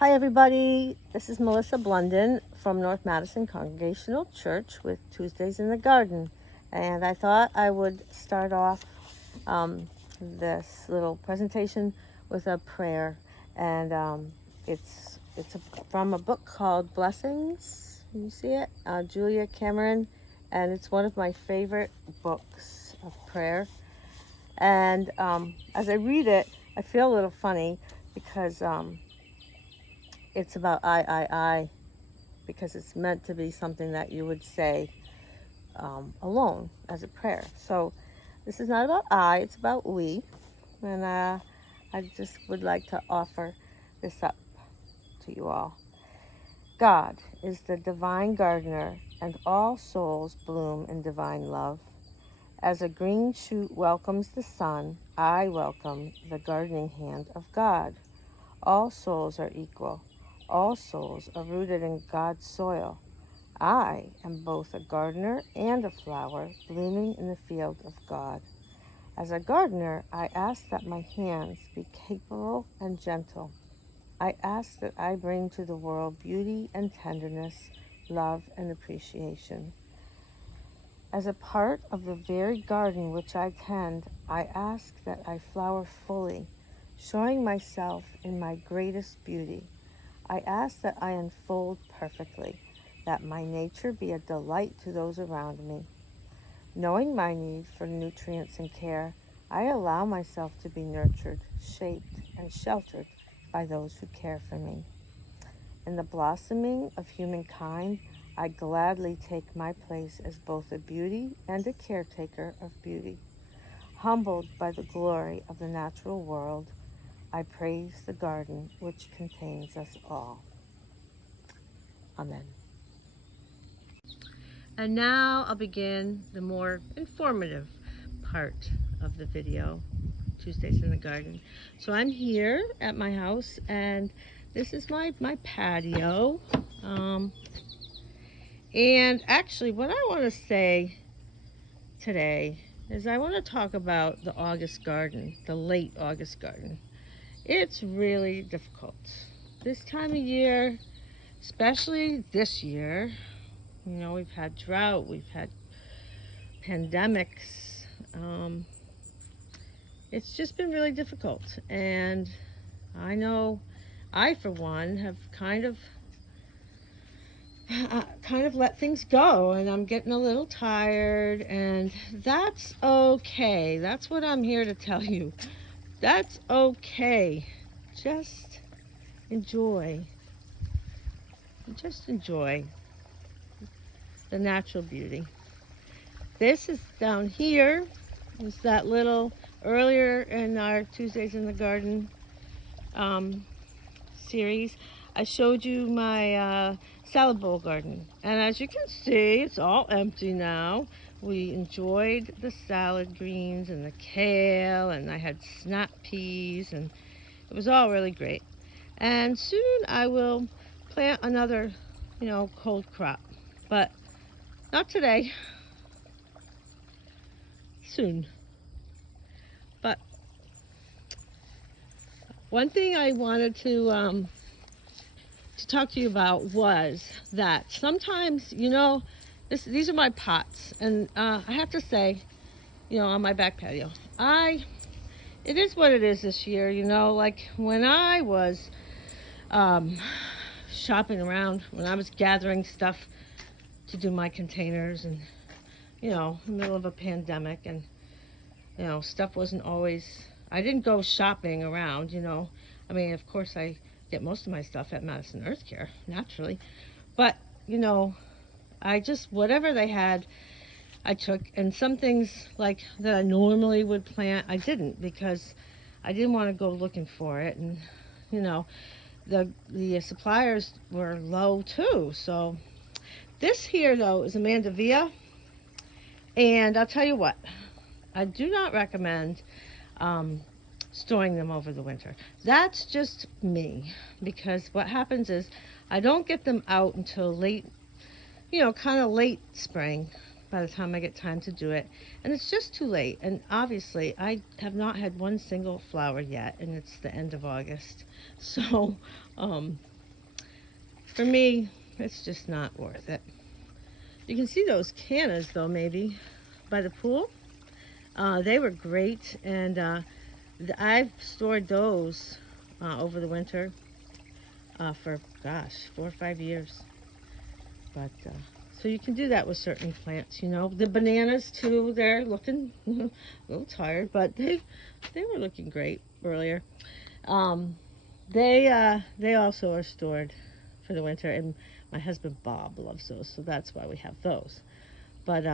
Hi everybody, this is Melissa Blundon from North Madison Congregational Church with Tuesdays in the Garden. And I thought I would start off this little presentation with a prayer. And from a book called Blessings. You see it? Julia Cameron. And it's one of my favorite books of prayer. And as I read it, I feel a little funny because it's about I, because it's meant to be something that you would say alone as a prayer. So this is not about I, it's about we. And I just would like to offer this up to you all. God is the divine gardener, and all souls bloom in divine love. As a green shoot welcomes the sun, I welcome the gardening hand of God. All souls are equal. All souls are rooted in God's soil. I am both a gardener and a flower blooming in the field of God. As a gardener, I ask that my hands be capable and gentle. I ask that I bring to the world beauty and tenderness, love and appreciation. As a part of the very garden which I tend, I ask that I flower fully, showing myself in my greatest beauty. I ask that I unfold perfectly, that my nature be a delight to those around me. Knowing my need for nutrients and care, I allow myself to be nurtured, shaped, and sheltered by those who care for me. In the blossoming of humankind, I gladly take my place as both a beauty and a caretaker of beauty. Humbled by the glory of the natural world, I praise the garden which contains us all. Amen. And now I'll begin the more informative part of the video, Tuesdays in the Garden. So I'm here at my house, and this is my patio. And actually, what I want to say today is I want to talk about the August garden, the late August garden. It's really difficult. This time of year, especially this year, you know, we've had drought, we've had pandemics. It's just been really difficult. And I know I, for one, have kind of let things go, and I'm getting a little tired, and that's okay. That's what I'm here to tell you. That's okay. Just enjoy. Just enjoy the natural beauty. This is down here. Is that little earlier in our Tuesdays in the Garden series. I showed you my salad bowl garden, and as you can see, it's all empty now. We enjoyed the salad greens and the kale, and I had snap peas, and it was all really great. And soon I will plant another, cold crop, but not today. Soon. But one thing I wanted to talk to you about was that sometimes, these are my pots, and I have to say, on my back patio, it is what it is this year, like when I was shopping around, when I was gathering stuff to do my containers, and, in the middle of a pandemic, and, stuff wasn't always, I didn't go shopping around, I mean, of course I get most of my stuff at Madison Earth Care, naturally. But, I just, whatever they had, I took. And some things like that I normally would plant, I didn't, because I didn't want to go looking for it. And, the suppliers were low too. So this here, though, is a mandevilla. And I'll tell you what, I do not recommend storing them over the winter. That's just me, because what happens is I don't get them out until late, kind of late spring by the time I get time to do it, and it's just too late. And obviously I have not had one single flower yet, and it's the end of August. So for me, it's just not worth it. You can see those cannas though, maybe by the pool. They were great, and I've stored those over the winter for, gosh, 4 or 5 years. But so you can do that with certain plants, you know. The bananas too, they're looking a little tired, but they were looking great earlier. They also are stored for the winter, and my husband Bob loves those, so that's why we have those. But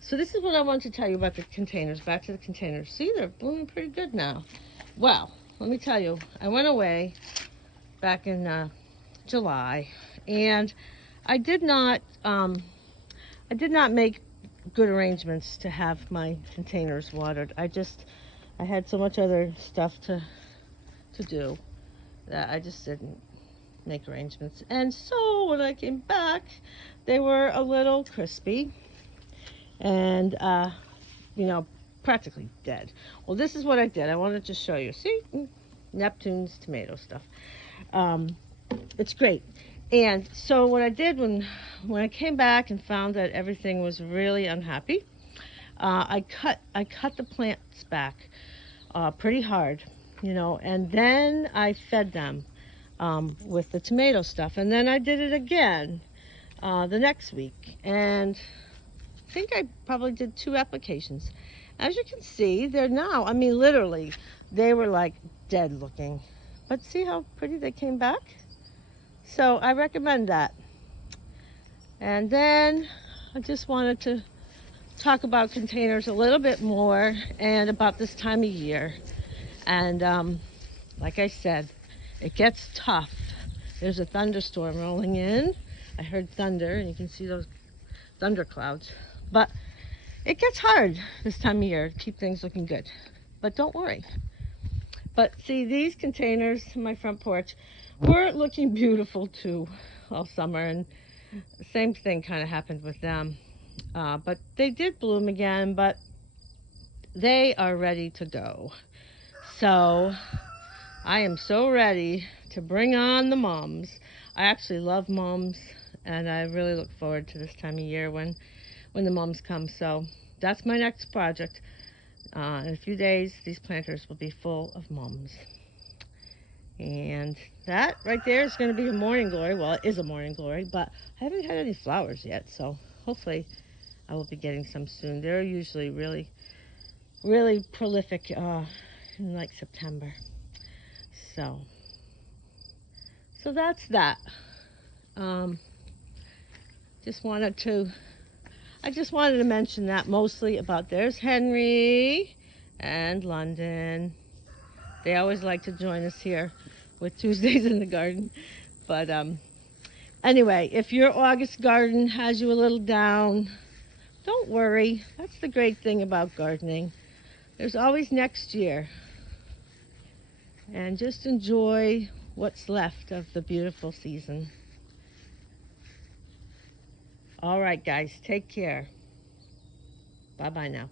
so this is what I want to tell you about the containers. Back to the containers. See, they're blooming pretty good now. Well, let me tell you, I went away back in July, and I did not make good arrangements to have my containers watered. I had so much other stuff to do that I just didn't make arrangements. And so when I came back, they were a little crispy and practically dead. Well, this is what I did. I wanted to show you. See, Neptune's tomato stuff. It's great. And so what I did when I came back and found that everything was really unhappy, I cut the plants back pretty hard, and then I fed them with the tomato stuff, and then I did it again the next week, and I think I probably did 2 applications. As you can see, they're now, I mean, literally, they were like dead looking, but see how pretty they came back? So I recommend that. And then I just wanted to talk about containers a little bit more and about this time of year. And like I said, it gets tough. There's a thunderstorm rolling in. I heard thunder, and you can see those thunder clouds. But it gets hard this time of year to keep things looking good. But don't worry. But see, these containers in my front porch were looking beautiful too all summer, and the same thing kind of happened with them. But they did bloom again, but they are ready to go. So I am so ready to bring on the mums. I actually love mums, and I really look forward to this time of year when the mums come. So that's my next project. In a few days, these planters will be full of mums. And that right there is going to be a morning glory. Well, it is a morning glory, but I haven't had any flowers yet, so hopefully I will be getting some soon. They're usually really, really prolific in like September. So that's that. I just wanted to mention that mostly about there's Henry and London. They always like to join us here with Tuesdays in the garden. But anyway, if your August garden has you a little down, don't worry. That's the great thing about gardening. There's always next year. And just enjoy what's left of the beautiful season. All right, guys, take care. Bye-bye now.